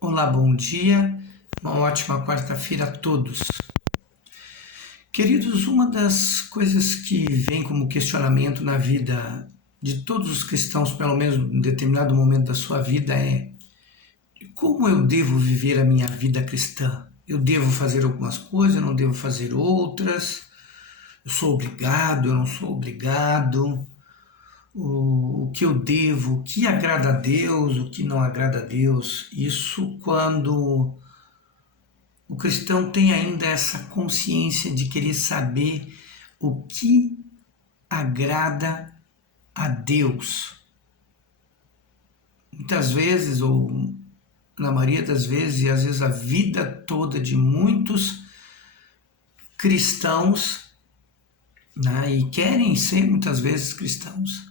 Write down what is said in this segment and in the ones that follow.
Olá, bom dia, uma ótima quarta-feira a todos. Queridos, uma das coisas que vem como questionamento na vida de todos os cristãos, pelo menos em determinado momento da sua vida, é como eu devo viver a minha vida cristã? Eu devo fazer algumas coisas, eu não devo fazer outras, eu sou obrigado, eu não sou obrigado, o que eu devo, o que agrada a Deus, o que não agrada a Deus. Isso quando o cristão tem ainda essa consciência de querer saber o que agrada a Deus. Muitas vezes, ou na maioria das vezes, e às vezes a vida toda de muitos cristãos, né, e querem ser muitas vezes cristãos,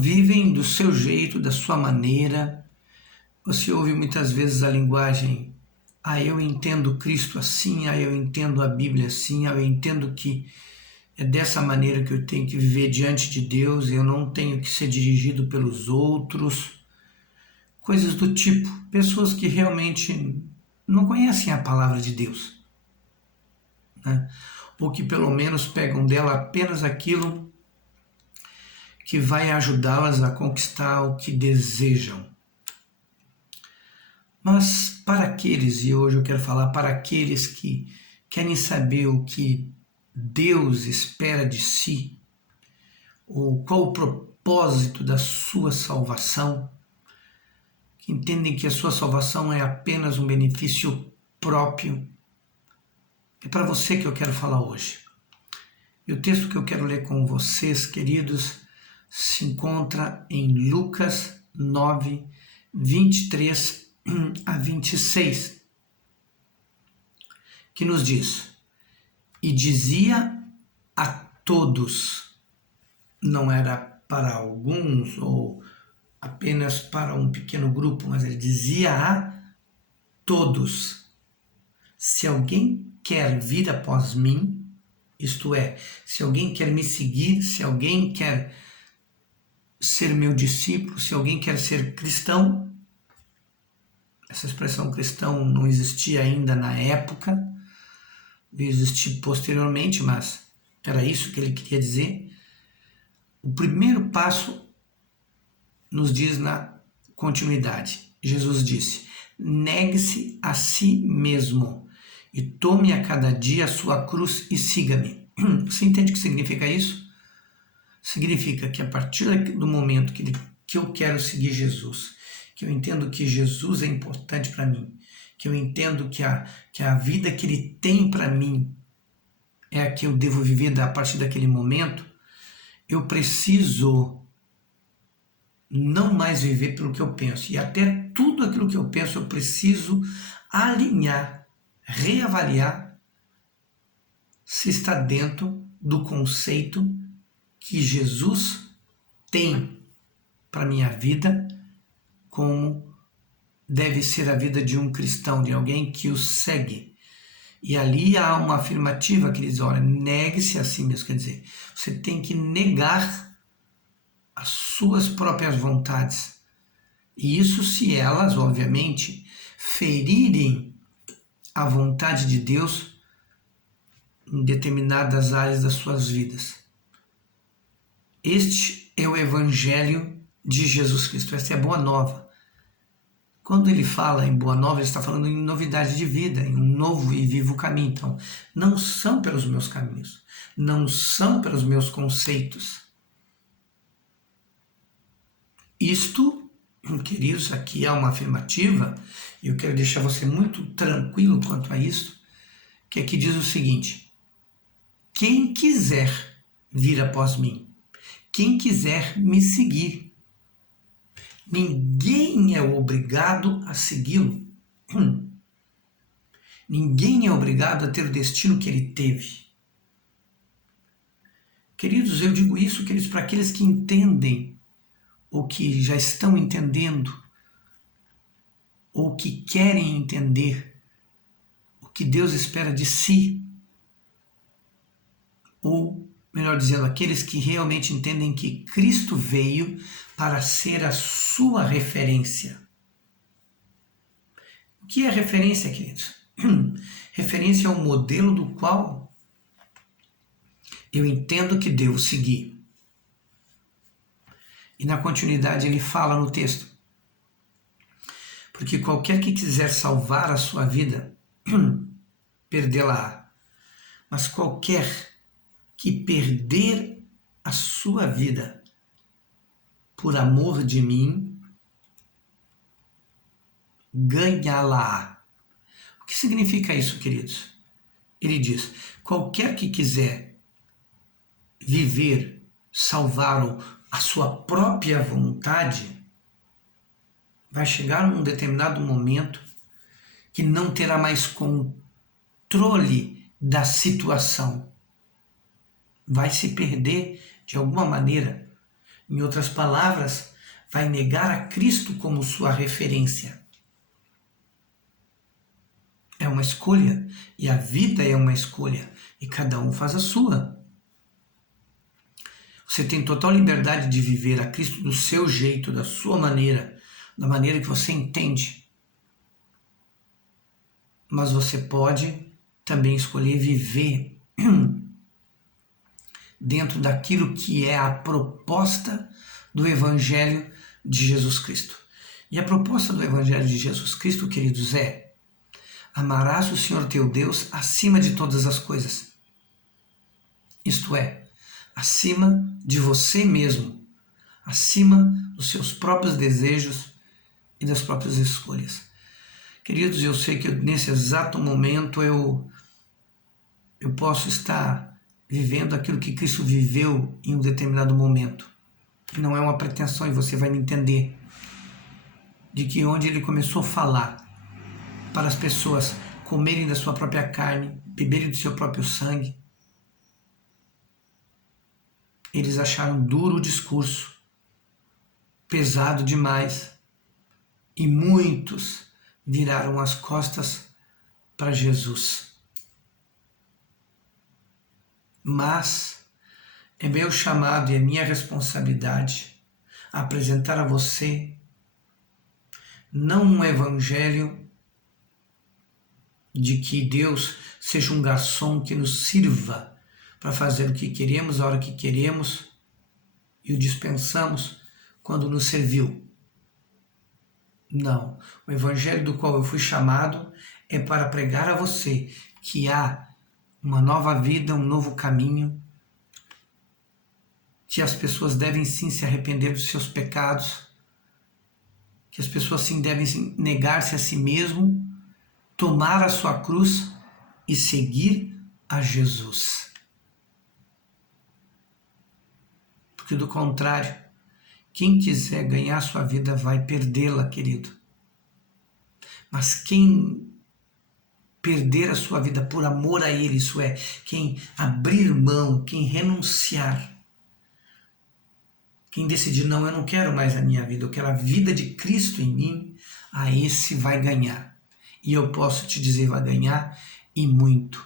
vivem do seu jeito, da sua maneira. Você ouve muitas vezes a linguagem: eu entendo Cristo assim, eu entendo a Bíblia assim, eu entendo que é dessa maneira que eu tenho que viver diante de Deus, eu não tenho que ser dirigido pelos outros. Coisas do tipo, pessoas que realmente não conhecem a palavra de Deus, né? Ou que pelo menos pegam dela apenas aquilo que vai ajudá-las a conquistar o que desejam. Mas para aqueles, e hoje eu quero falar para aqueles que querem saber o que Deus espera de si, ou qual o propósito da sua salvação, que entendem que a sua salvação é apenas um benefício próprio, é para você que eu quero falar hoje. E o texto que eu quero ler com vocês, queridos, se encontra em Lucas 9, 23 a 26, que nos diz: E dizia a todos, não era para alguns ou apenas para um pequeno grupo, mas ele dizia a todos: se alguém quer vir após mim, isto é, se alguém quer me seguir, se alguém quer ser meu discípulo, se alguém quer ser cristão, essa expressão cristão não existia ainda na época, veio existir posteriormente, mas era isso que ele queria dizer. O primeiro passo nos diz na continuidade. Jesus disse: negue-se a si mesmo e tome a cada dia a sua cruz e siga-me. Você entende o que significa isso? Significa que a partir do momento que eu quero seguir Jesus, que eu entendo que Jesus é importante para mim, que eu entendo que a vida que Ele tem para mim é a que eu devo viver a partir daquele momento, eu preciso não mais viver pelo que eu penso. E até tudo aquilo que eu penso eu preciso alinhar, reavaliar se está dentro do conceito que Jesus tem para a minha vida, como deve ser a vida de um cristão, de alguém que o segue. E ali há uma afirmativa que diz: olha, negue-se a si mesmo, quer dizer, você tem que negar as suas próprias vontades. E isso se elas, obviamente, ferirem a vontade de Deus em determinadas áreas das suas vidas. Este é o Evangelho de Jesus Cristo, esta é a Boa Nova. Quando ele fala em Boa Nova, ele está falando em novidade de vida, em um novo e vivo caminho. Então, não são pelos meus caminhos, não são pelos meus conceitos. Isto, queridos, aqui há uma afirmativa, e eu quero deixar você muito tranquilo quanto a isso, que aqui diz o seguinte: quem quiser vir após mim, quem quiser me seguir, ninguém é obrigado a segui-lo. Ninguém é obrigado a ter o destino que ele teve. Queridos, eu digo isso, queridos, para aqueles que entendem, ou que já estão entendendo, ou que querem entender o que Deus espera de si, ou, melhor dizendo, aqueles que realmente entendem que Cristo veio para ser a sua referência. que é referência, queridos? Referência é o modelo do qual eu entendo que devo seguir. E na continuidade ele fala no texto: porque qualquer que quiser salvar a sua vida, perdê-la-á. Mas qualquer que perder a sua vida por amor de mim, ganhá-la-á. O que significa isso, queridos? Ele diz: qualquer que quiser viver, salvar a sua própria vontade, vai chegar num determinado momento que não terá mais controle da situação. Vai se perder de alguma maneira. Em outras palavras, vai negar a Cristo como sua referência. É uma escolha, e a vida é uma escolha, e cada um faz a sua. Você tem total liberdade de viver a Cristo do seu jeito, da sua maneira, da maneira que você entende. Mas você pode também escolher viver dentro daquilo que é a proposta do Evangelho de Jesus Cristo. E a proposta do Evangelho de Jesus Cristo, queridos, é: amarás o Senhor teu Deus acima de todas as coisas. Isto é, acima de você mesmo, acima dos seus próprios desejos e das próprias escolhas. Queridos, eu sei que nesse exato momento eu posso estar vivendo aquilo que Cristo viveu em um determinado momento. Não é uma pretensão, e você vai me entender, de que onde ele começou a falar para as pessoas comerem da sua própria carne, beberem do seu próprio sangue, eles acharam duro o discurso, pesado demais, e muitos viraram as costas para Jesus. Mas é meu chamado e é minha responsabilidade apresentar a você não um evangelho de que Deus seja um garçom que nos sirva para fazer o que queremos, a hora que queremos, e o dispensamos quando nos serviu. Não. O evangelho do qual eu fui chamado é para pregar a você que há uma nova vida, um novo caminho, que as pessoas devem sim se arrepender dos seus pecados, que as pessoas sim devem negar-se a si mesmo, tomar a sua cruz e seguir a Jesus. Porque do contrário, quem quiser ganhar sua vida vai perdê-la, querido. Mas quem perder a sua vida por amor a Ele, isso é, quem abrir mão, quem renunciar, quem decidir: não, eu não quero mais a minha vida, eu quero a vida de Cristo em mim, a esse vai ganhar. E eu posso te dizer, vai ganhar e muito.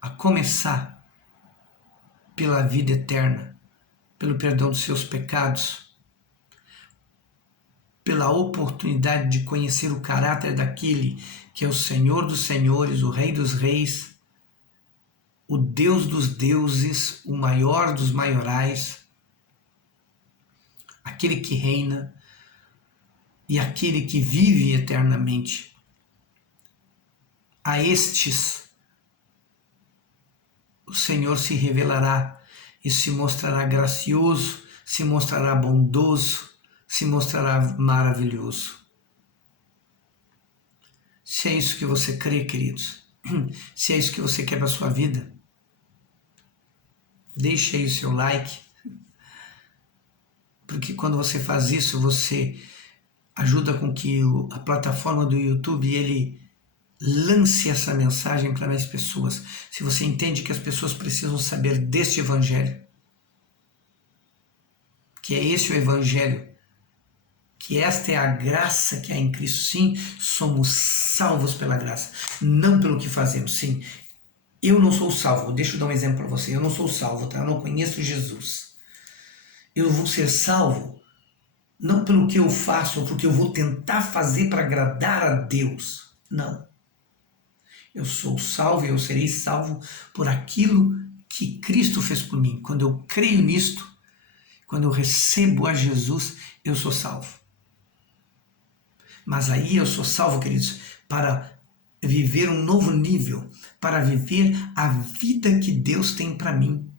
A começar pela vida eterna, pelo perdão dos seus pecados, pela oportunidade de conhecer o caráter daquele que é o Senhor dos senhores, o Rei dos reis, o Deus dos deuses, o maior dos maiorais, aquele que reina e aquele que vive eternamente. A estes o Senhor se revelará e se mostrará gracioso, se mostrará bondoso, se mostrará maravilhoso. Se é isso que você crê, queridos, se é isso que você quer para a sua vida, deixe aí o seu like, porque quando você faz isso, você ajuda com que a plataforma do YouTube ele lance essa mensagem para mais pessoas. Se você entende que as pessoas precisam saber deste evangelho, que é esse o evangelho, que esta é a graça que há em Cristo. Sim, somos salvos pela graça, não pelo que fazemos. Sim, eu não sou salvo. Deixa eu dar um exemplo para você. Eu não sou salvo, tá? Eu não conheço Jesus. Eu vou ser salvo não pelo que eu faço ou porque eu vou tentar fazer para agradar a Deus. Não. Eu sou salvo e eu serei salvo por aquilo que Cristo fez por mim. Quando eu creio nisto, quando eu recebo a Jesus, eu sou salvo. Mas aí eu sou salvo, queridos, para viver um novo nível, para viver a vida que Deus tem para mim,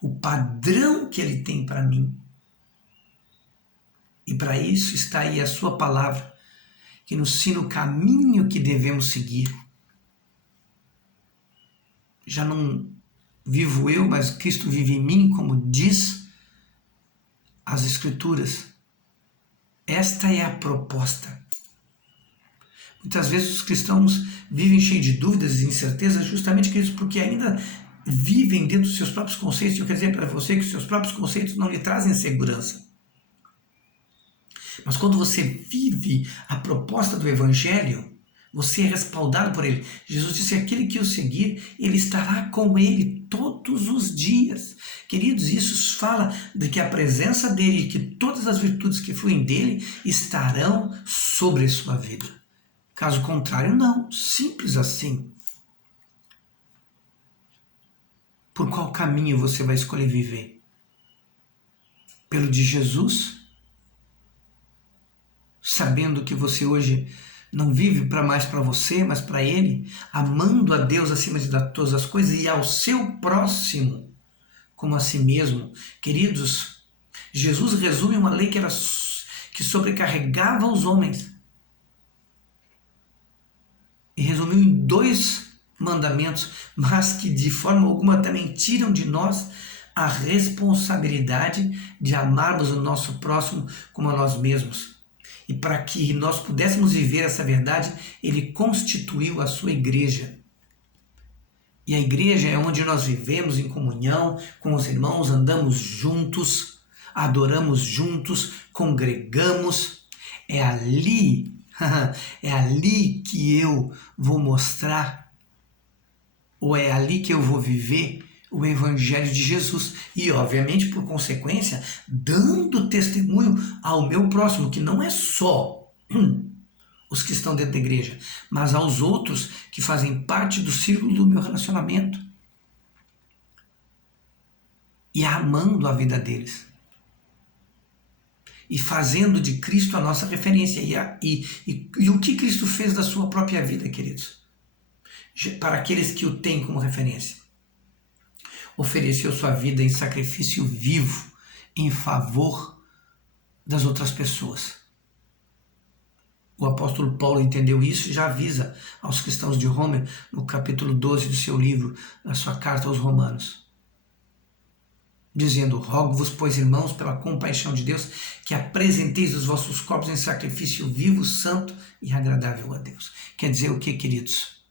o padrão que Ele tem para mim. E para isso está aí a sua palavra, que nos ensina o caminho que devemos seguir. Já não vivo eu, mas Cristo vive em mim, como diz as Escrituras. Esta é a proposta. Muitas vezes os cristãos vivem cheios de dúvidas e incertezas justamente porque ainda vivem dentro dos seus próprios conceitos. Eu quero dizer para você que os seus próprios conceitos não lhe trazem segurança. Mas quando você vive a proposta do Evangelho, você é respaldado por ele. Jesus disse: aquele que o seguir, ele estará com ele todos os dias. Queridos, isso fala de que a presença dele e que todas as virtudes que fluem dele estarão sobre a sua vida. Caso contrário, não. Simples assim. Por qual caminho você vai escolher viver? Pelo de Jesus? Sabendo que você hoje não vive mais para você, mas para Ele, amando a Deus acima de todas as coisas e ao seu próximo como a si mesmo. Queridos, Jesus resume uma lei que sobrecarregava os homens e resumiu em 2 mandamentos, mas que de forma alguma também tiram de nós a responsabilidade de amarmos o nosso próximo como a nós mesmos. E para que nós pudéssemos viver essa verdade, ele constituiu a sua igreja. E a igreja é onde nós vivemos em comunhão com os irmãos, andamos juntos, adoramos juntos, congregamos. É ali que eu vou mostrar, ou é ali que eu vou viver o Evangelho de Jesus. E, obviamente, por consequência, dando testemunho ao meu próximo, que não é só os que estão dentro da igreja, mas aos outros que fazem parte do círculo do meu relacionamento. E amando a vida deles. E fazendo de Cristo a nossa referência. E o que Cristo fez da sua própria vida, queridos? Para aqueles que o têm como referência. Ofereceu sua vida em sacrifício vivo, em favor das outras pessoas. O apóstolo Paulo entendeu isso e já avisa aos cristãos de Roma, no capítulo 12 do seu livro, na sua carta aos Romanos, dizendo: rogo-vos, pois, irmãos, pela compaixão de Deus, que apresenteis os vossos corpos em sacrifício vivo, santo e agradável a Deus. Quer dizer o que, queridos?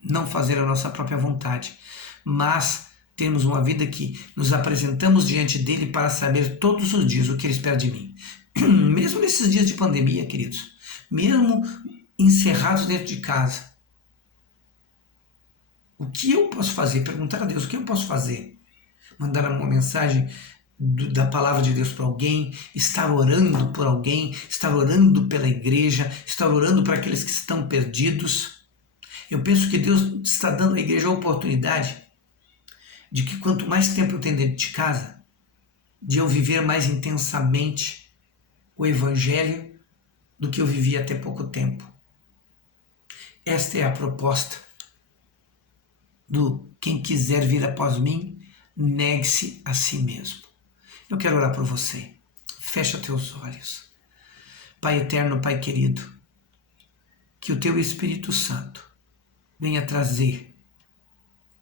Não fazer a nossa própria vontade, mas temos uma vida que nos apresentamos diante dele para saber todos os dias o que ele espera de mim. Mesmo nesses dias de pandemia, queridos, mesmo encerrados dentro de casa, o que eu posso fazer? Perguntar a Deus, o que eu posso fazer? Mandar uma mensagem da palavra de Deus para alguém, estar orando por alguém, estar orando pela igreja, estar orando para aqueles que estão perdidos. Eu penso que Deus está dando à igreja a oportunidade de que quanto mais tempo eu tenho dentro de casa, de eu viver mais intensamente o Evangelho do que eu vivi até pouco tempo. Esta é a proposta do quem quiser vir após mim, negue-se a si mesmo. Eu quero orar por você. Fecha teus olhos. Pai eterno, Pai querido, que o teu Espírito Santo venha trazer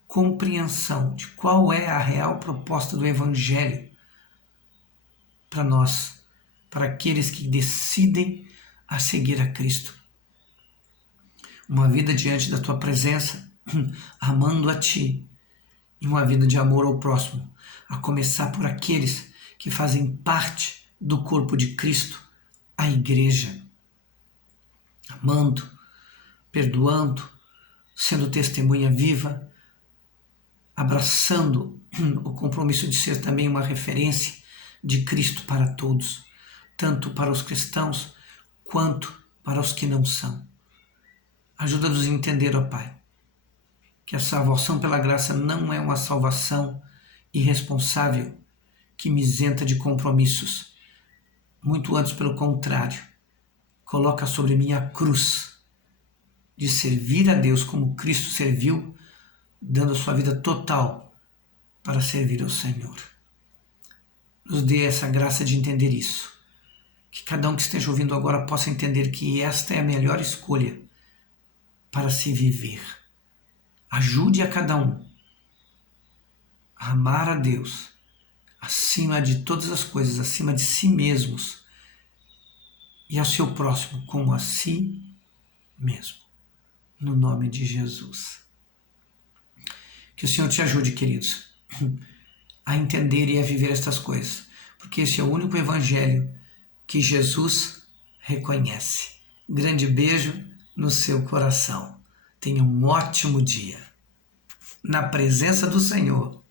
compreensão de qual é a real proposta do Evangelho para nós, para aqueles que decidem a seguir a Cristo. Uma vida diante da tua presença, amando a ti, e uma vida de amor ao próximo, a começar por aqueles que fazem parte do corpo de Cristo, a igreja, amando, perdoando, sendo testemunha viva, abraçando o compromisso de ser também uma referência de Cristo para todos. tanto para os cristãos quanto para os que não são. Ajuda-nos a entender, ó Pai, que a salvação pela graça não é uma salvação irresponsável que me isenta de compromissos. Muito antes, pelo contrário, coloca sobre mim a cruz de servir a Deus como Cristo serviu, dando a sua vida total para servir ao Senhor. Nos dê essa graça de entender isso. Que cada um que esteja ouvindo agora possa entender que esta é a melhor escolha para se viver. Ajude a cada um a amar a Deus acima de todas as coisas, acima de si mesmos e ao seu próximo como a si mesmo. No nome de Jesus. Que o Senhor te ajude, queridos, a entender e a viver estas coisas, porque esse é o único evangelho que Jesus reconhece. Grande beijo no seu coração. Tenha um ótimo dia. Na presença do Senhor.